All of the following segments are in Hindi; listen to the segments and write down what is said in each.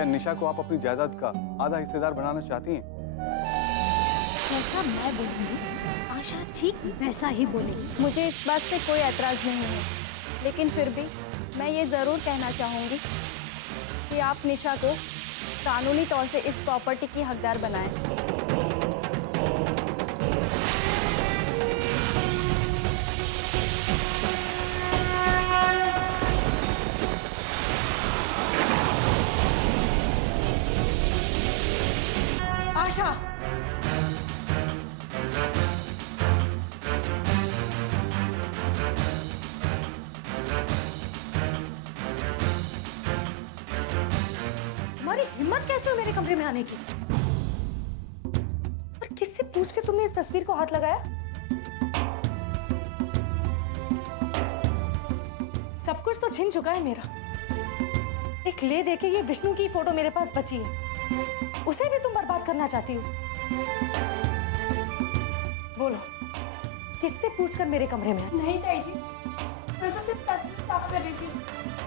क्या निशा को आप अपनी जायदाद का आधा हिस्सेदार बनाना चाहती हैं? जैसा मैं बोलूंगी आशा ठीक वैसा ही बोलेगी। मुझे इस बात से कोई एतराज नहीं है, लेकिन फिर भी मैं ये ज़रूर कहना चाहूँगी कि आप निशा को कानूनी तौर से इस प्रॉपर्टी की हकदार बनाएं। आशा, तुम्हारी हिम्मत कैसे हो मेरे कमरे में आने की? और किससे पूछ के तुमने इस तस्वीर को हाथ लगाया? सब कुछ तो छिन चुका है मेरा। एक ले दे के ये विष्णु की फोटो मेरे पास बची है, उसे भी तुम बर्बाद करना चाहती हो? बोलो, किससे पूछकर मेरे कमरे में? नहीं ताई जी, मैं तो सिर्फ तस्वीर साफ कर रही थी,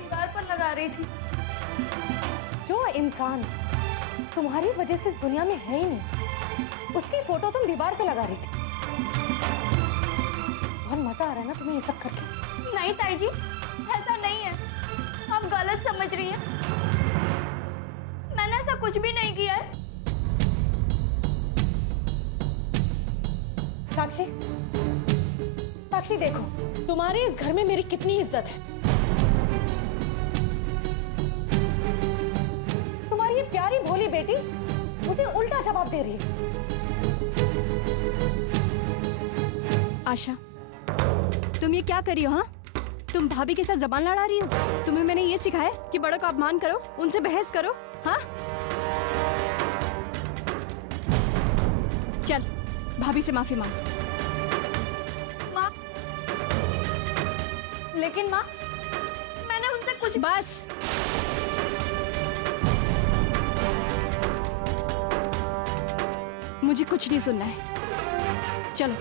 दीवार पर लगा रही थी। जो इंसान तुम्हारी वजह से इस दुनिया में है ही नहीं, उसकी फोटो तुम दीवार पे लगा रही थी। बहुत मजा आ रहा है ना तुम्हें ये सब करके? नहीं ताई जी, ऐसा नहीं है, आप गलत समझ रही हैं। मैंने ऐसा कुछ भी नहीं किया है। साक्षी, साक्षी देखो, तुम्हारे इस घर में मेरी कितनी इज्जत है। तुम्हारी ये प्यारी भोली बेटी मुझे उल्टा जवाब दे रही है। आशा, तुम ये क्या कर रही हो? हाँ, तुम भाभी के साथ जबान लड़ा रही हो? तुम्हें मैंने ये सिखाया कि बड़ों का अपमान करो, उनसे बहस करो? हाँ, चल भाभी से माफी मांग। माँ, लेकिन माँ, मैंने उनसे कुछ... बस, मुझे कुछ नहीं सुनना है। चलो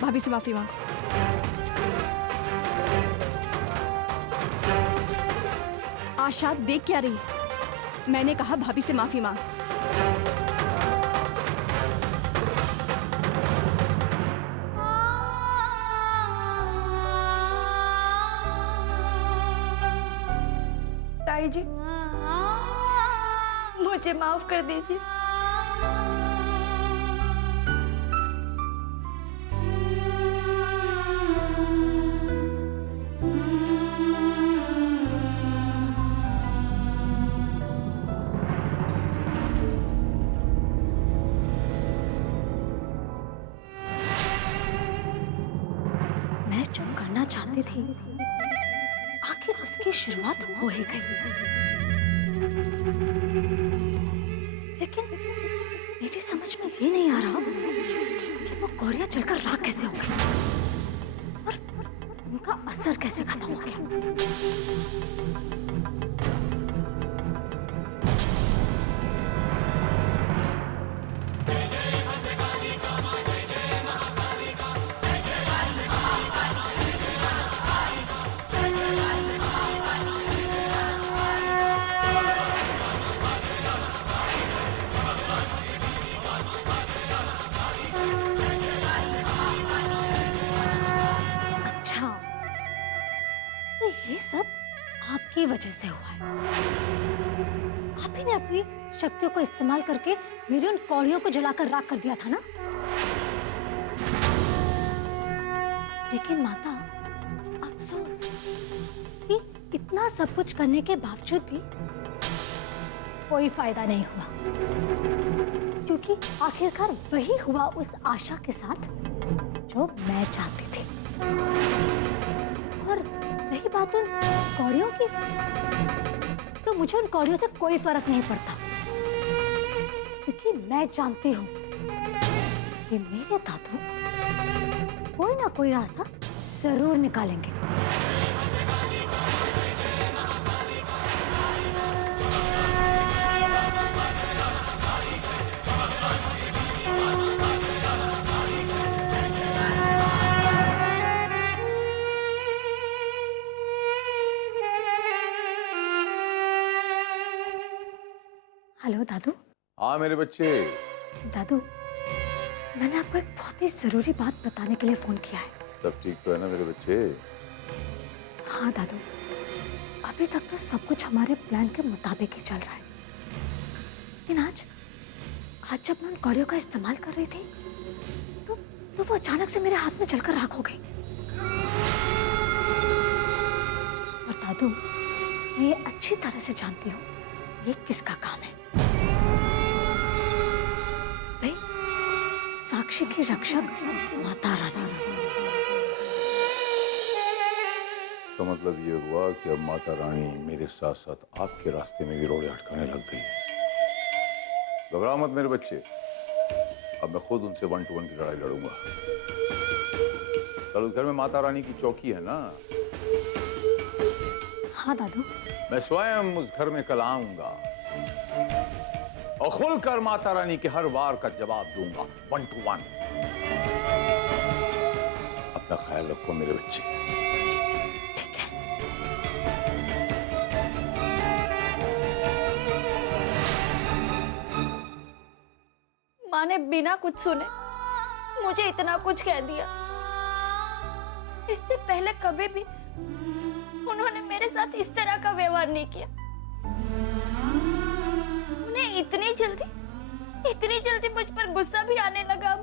भाभी से माफी मांग। आशा देख क्या रही? मैंने कहा भाभी से माफी मांग। ताई जी, मुझे माफ कर दीजिए। मैं जो करना चाहती थी आखिर उसकी शुरुआत हो ही गई, लेकिन मेरी समझ में ये नहीं आ रहा कि वो कौड़ियां जलकर राख कैसे हो गई और उनका असर कैसे खत्म हो गया। तो ये सब आपकी वजह से हुआ है। आप ही ने अपनी शक्तियों को इस्तेमाल करके मेरी उन कौड़ियों को जलाकर राख कर दिया था ना? लेकिन माता, अफसोस कि इतना सब कुछ करने के बावजूद भी कोई फायदा नहीं हुआ, क्योंकि आखिरकार वही हुआ उस आशा के साथ जो मैं चाहती थी। और रही बात उन कौड़ियों की, तो मुझे उन कौड़ियों से कोई फर्क नहीं पड़ता, क्योंकि मैं जानती हूँ कि मेरे दादू कोई ना कोई रास्ता जरूर निकालेंगे। हेलो दादू। हाँ मेरे बच्चे। दादू, मैंने आपको एक बहुत ही जरूरी बात बताने के लिए फोन किया है। सब ठीक तो है ना मेरे बच्चे? हाँ दादू, अभी तक तो सब कुछ हमारे प्लान के मुताबिक ही चल रहा है, लेकिन आज जब मैं उन कड़ियों का इस्तेमाल कर रही थी तो वो अचानक से मेरे हाथ में जलकर राख हो गई। और दादू, मैं ये अच्छी तरह से जानती हूँ ये किसका काम है। भाई, साक्षी की रक्षक माता रानी। तो मतलब ये हुआ कि अब माता रानी मेरे साथ साथ आपके रास्ते में भी रोड़े अटकाने लग गई। घबराओ मत मेरे बच्चे, अब मैं खुद उनसे 1 to 1 की लड़ाई लड़ूंगा। कल उस घर में माता रानी की चौकी है ना? हाँ दादू। मैं स्वयं उस घर में कल आऊंगा और खुलकर माता रानी के हर वार का जवाब दूंगा 1 to 1। अपना ख्याल रखो मेरे बच्चे। ठीक है। माँ ने बिना कुछ सुने मुझे इतना कुछ कह दिया। इससे पहले कभी भी उन्होंने मेरे साथ इस तरह का व्यवहार नहीं किया। उन्हें इतनी जल्दी मुझ पर गुस्सा भी आने लगा अब।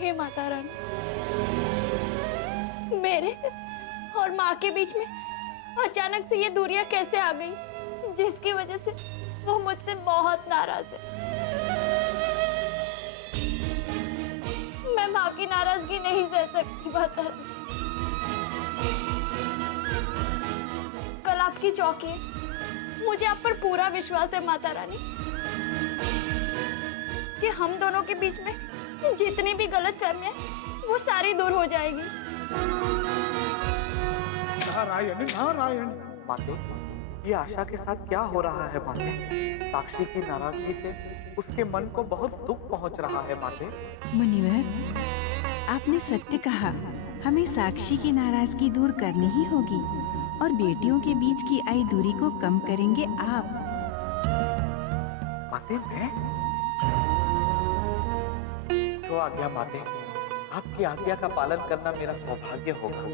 हे माता रानी, मेरे और माँ के बीच में अचानक से ये दूरियां कैसे आ गई, जिसकी वजह से वो मुझसे बहुत नाराज है। मैं माँ की नाराजगी नहीं सह सकती माता रानी। कल आपकी चौकी है, मुझे आप पर पूरा विश्वास है माता रानी कि हम दोनों के बीच में जितनी भी गलतफहमियां वो सारी दूर हो जाएगी। नारायण नारायण। माते, ये आशा के साथ क्या हो रहा है माते? साक्षी की नाराजगी से उसके मन को बहुत दुख पहुंच रहा है माते। मुनिवर, आपने सत्य कहा, हमें साक्षी की नाराजगी दूर करनी ही होगी और बेटियों के बीच की आई दूरी को कम करेंगे आप। माते, मैं? जो आज्ञा माते, आपकी आज्ञा का पालन करना मेरा सौभाग्य होगा।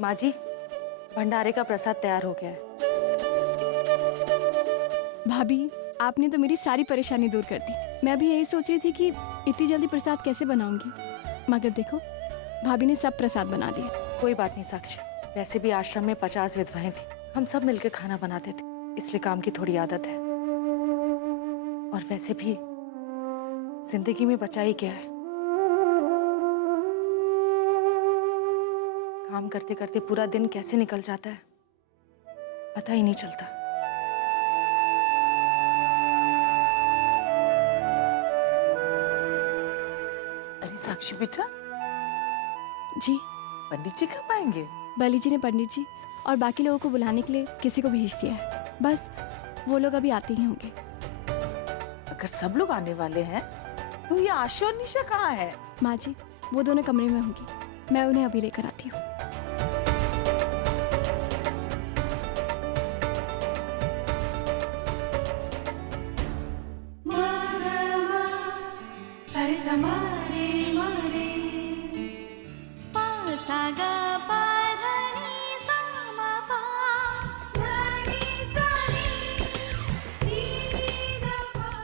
माँ जी, भंडारे का प्रसाद तैयार हो गया है। भाभी, आपने तो मेरी सारी परेशानी दूर कर दी। मैं भी यही सोच रही थी कि इतनी जल्दी प्रसाद कैसे बनाऊंगी, मगर देखो भाभी ने सब प्रसाद बना दिया। कोई बात नहीं साक्षी, वैसे भी आश्रम में 50 विधवाएं थी, हम सब मिलकर खाना बनाते थे, इसलिए काम की थोड़ी आदत है। और वैसे भी जिंदगी में बचा ही क्या है, काम करते करते पूरा दिन कैसे निकल जाता है पता ही नहीं चलता। अरे साक्षी बेटा, जी, पंडित जी कब आएंगे? बली जी ने पंडित जी और बाकी लोगों को बुलाने के लिए किसी को भेज दिया है, बस वो लोग अभी आते ही होंगे। अगर सब लोग आने वाले हैं तो ये आशा और निशा कहाँ है? माँ जी, वो दोनों कमरे में होंगी, मैं उन्हें अभी लेकर आती हूँ।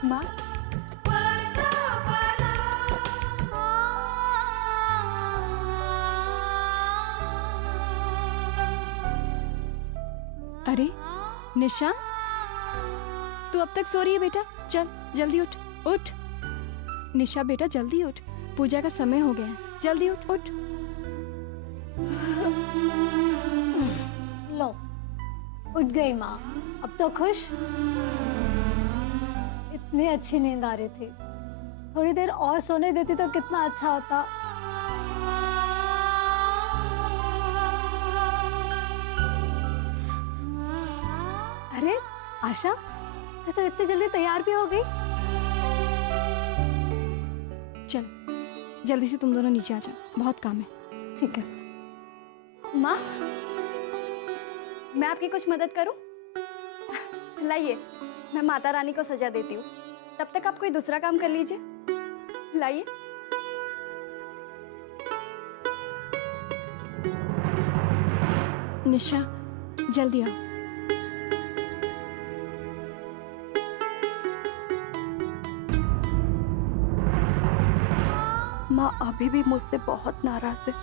माँ, अरे निशा, तू अब तक सो रही है बेटा? चल जल्दी उठ, उठ। निशा बेटा जल्दी उठ, पूजा का समय हो गया है, जल्दी उठ, उठ। लो, उठ गई माँ, अब तो खुश? इतनी अच्छी नींद आ रही थी, थोड़ी देर और सोने देती तो कितना अच्छा होता। अरे आशा, तो इतनी जल्दी तैयार भी हो गई? चल जल्दी से तुम दोनों नीचे आ जाओ, बहुत काम है। ठीक है। माँ, मैं आपकी कुछ मदद करूं? लाइए, मैं माता रानी को सजा देती हूँ, तब तक आप कोई दूसरा काम कर लीजिए। लाइए। निशा जल्दी आओ। माँ अभी भी मुझसे बहुत नाराज है,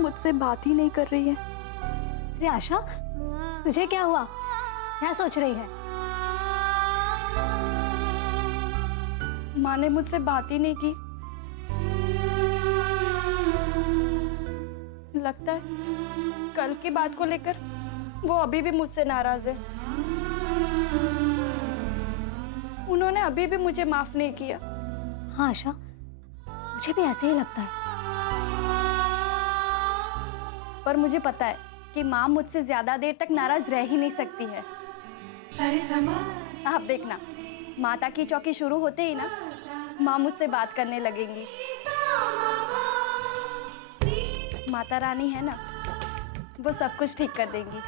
मुझसे बात ही नहीं कर रही है। अरे आशा, तुझे क्या हुआ? क्या सोच रही है? माँ ने मुझसे बात ही नहीं की। लगता है कल की बात को लेकर वो अभी भी मुझसे नाराज है। उन्होंने अभी भी मुझे माफ नहीं किया। हाँ आशा, मुझे भी ऐसे ही लगता है। पर मुझे पता है कि माँ मुझसे ज्यादा देर तक नाराज रह ही नहीं सकती है। आप देखना, माता की चौकी शुरू होते ही ना माँ मुझसे बात करने लगेंगी। माता रानी है ना, वो सब कुछ ठीक कर देंगी।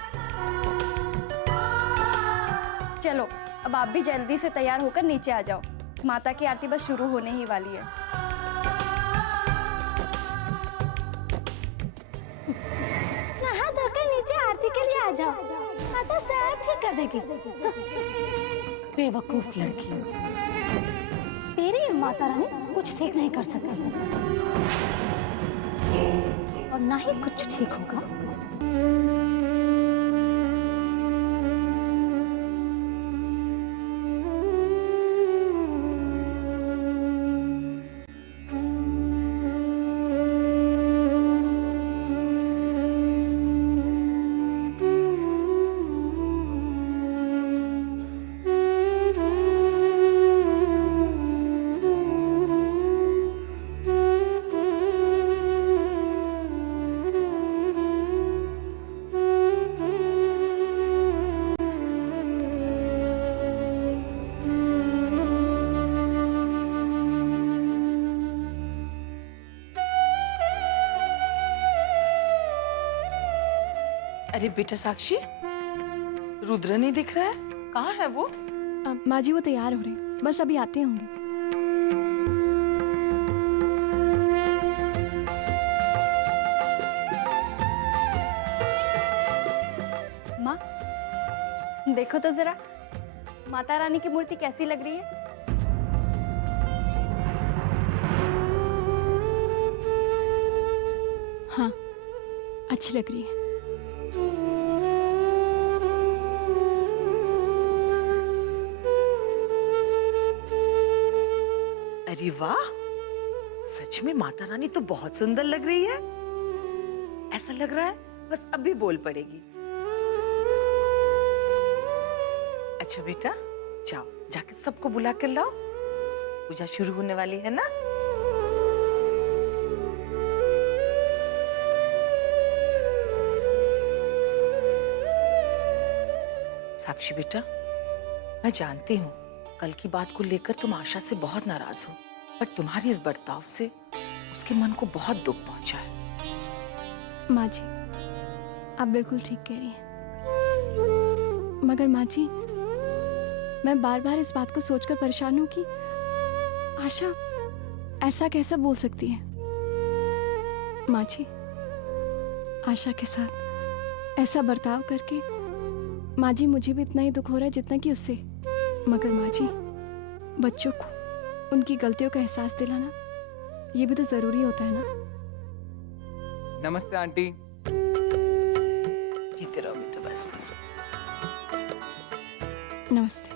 चलो अब आप भी जल्दी से तैयार होकर नीचे आ जाओ, माता की आरती बस शुरू होने ही वाली है। नहा धोकर नीचे आरती के लिए आ जाओ, माता सब ठीक कर देगी। बेवकूफ लड़की, तेरी माता रानी कुछ ठीक नहीं कर सकती, और ना ही कुछ ठीक होगा। अरे बेटा साक्षी, रुद्र नहीं दिख रहा है, कहाँ है वो? माँ जी वो तैयार हो रहे हैं, बस अभी आते होंगे। माँ देखो तो जरा, माता रानी की मूर्ति कैसी लग रही है? हाँ अच्छी लग रही है। अरे वाह, सच में माता रानी तो बहुत सुंदर लग रही है। ऐसा लग रहा है बस अभी बोल पड़ेगी। अच्छा बेटा, जाओ जाके सबको बुला कर लाओ, पूजा शुरू होने वाली है ना। साक्षी बेटा, मैं जानती हूँ कल की बात को लेकर तुम आशा से बहुत नाराज हो, पर तुम्हारे इस बर्ताव से उसके मन को बहुत दुख पहुंचा है। माँ जी आप बिल्कुल ठीक कह रही हैं, मगर माँ जी मैं बार बार इस बात को सोचकर परेशान हूँ कि आशा ऐसा कैसा बोल सकती है। माँ जी आशा के साथ ऐसा बर्ताव करके माँ जी मुझे भी इतना ही दुख हो रहा है जितना कि उससे, मगर माँ जी बच्चों को उनकी गलतियों का एहसास दिलाना ये भी तो जरूरी होता है ना। नमस्ते आंटी। जीते रहो बेटा, बस बस। नमस्ते।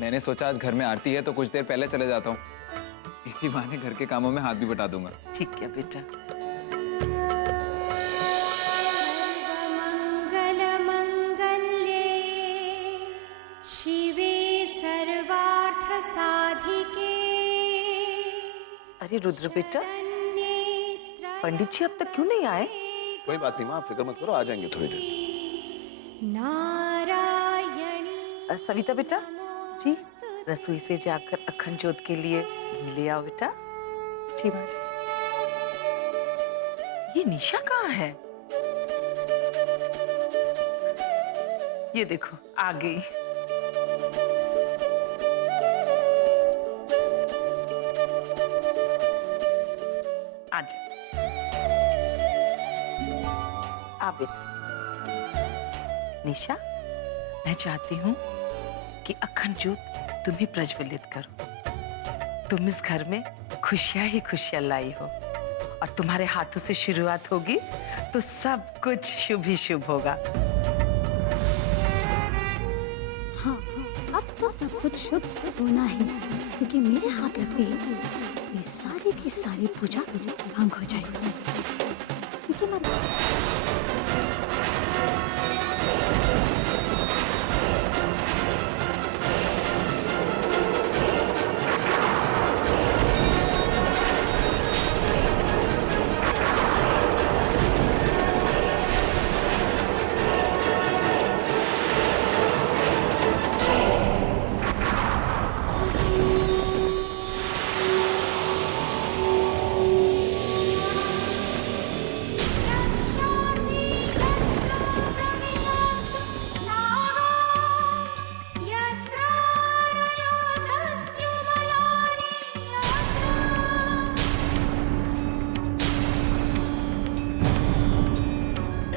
मैंने सोचा आज घर में आरती है तो कुछ देर पहले चले जाता हूँ, इसी बहाने घर के कामों में हाथ भी बटा दूंगा। ठीक है बेटा। मंगलमंगल्ये शिवे सर्वार्थ साधिके अरे रुद्र बेटा, पंडित जी अब तक क्यों नहीं आए? कोई बात नहीं माँ, फिक्र मत करो, आ जाएंगे थोड़ी देर। सविता बेटा जी, रसोई से जाकर अखंड ज्योत के लिए घी ले आओ बेटा। जी माँ जी। ये निशा कहाँ है? ये देखो आ गई। आजा, आ बेटा। निशा, मैं चाहती हूँ कि अखंड ज्योत तुम ही प्रज्वलित करो। तुम इस घर में खुशियां ही खुशियां लाई हो, और तुम्हारे हाथों से शुरुआत होगी तो सब कुछ शुभ ही शुभ होगा। हाँ, अब तो सब कुछ शुभ होना ही, क्योंकि मेरे हाथ लगते ही ये सारी की सारी पूजा भंग हो जाएगी। क्योंकि मैं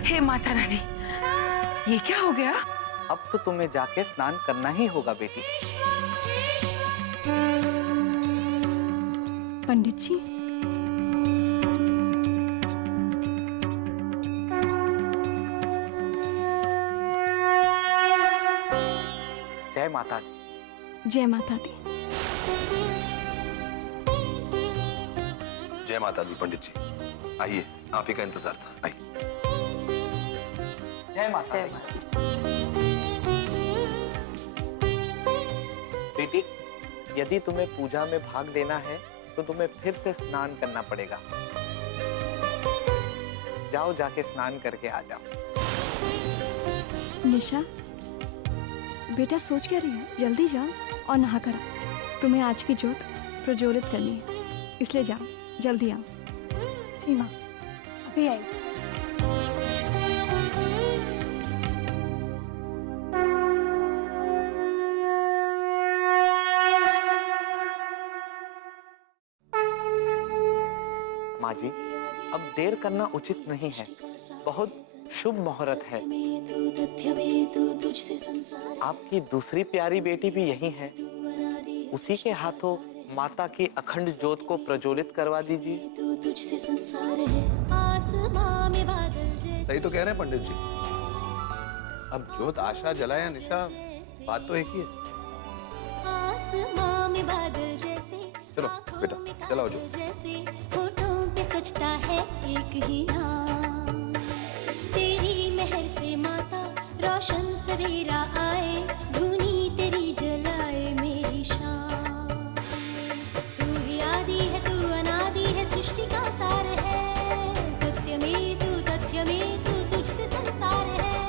हे माता रानी, ये क्या हो गया? अब तो तुम्हें जाके स्नान करना ही होगा बेटी। पंडित जी, जय माता दी। जय माता दी। जय माता दी पंडित जी, आइए, आप ही का इंतजार था, आइए। जय माता दी। बेटी, यदि तुम्हें पूजा में भाग लेना है तो तुम्हें फिर से स्नान करना पड़ेगा। जाओ, जाके स्नान करके आ जाओ। निशा बेटा, सोच क्या रही है? जल्दी जाओ और नहा कर आओ। तुम्हें आज की ज्योत प्रज्वलित करनी है, इसलिए जाओ, जल्दी आओ। जी माँ, अभी आई। माँ जी, अब देर करना उचित नहीं है, बहुत शुभ मुहूर्त है। आपकी दूसरी प्यारी बेटी भी यही है, उसी के हाथों माता की अखंड ज्योत को प्रज्वलित करवा दीजिए। सही तो कह रहे हैं पंडित जी। अब ज्योत आशा जला या निशा, बात तो एक ही है। चलो बेटा, जलाओ ज्योत। सजता है एक ही नाम, तेरी मेहर से माता रोशन सवेरा आए, धुनी तेरी जलाए मेरी शाम। तू ही आदि है, तू अनादि है, सृष्टि का सार है, सत्य में तू, तथ्य में तू, तुझसे संसार है।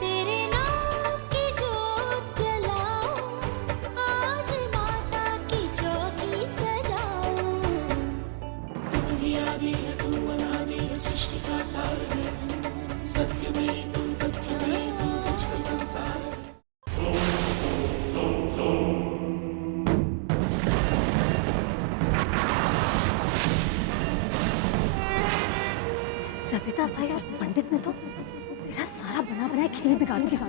तेरे नाम की ज्योत जलाऊं, आज माता की चौकी सजाऊं। सृष्टि का सार है, सत्य में तू, तथ्य में तू, तुझसे संसार है। सविता भाई और पंडित ने तो मेरा सारा बना बनाया खेल बिगाड़ दिया।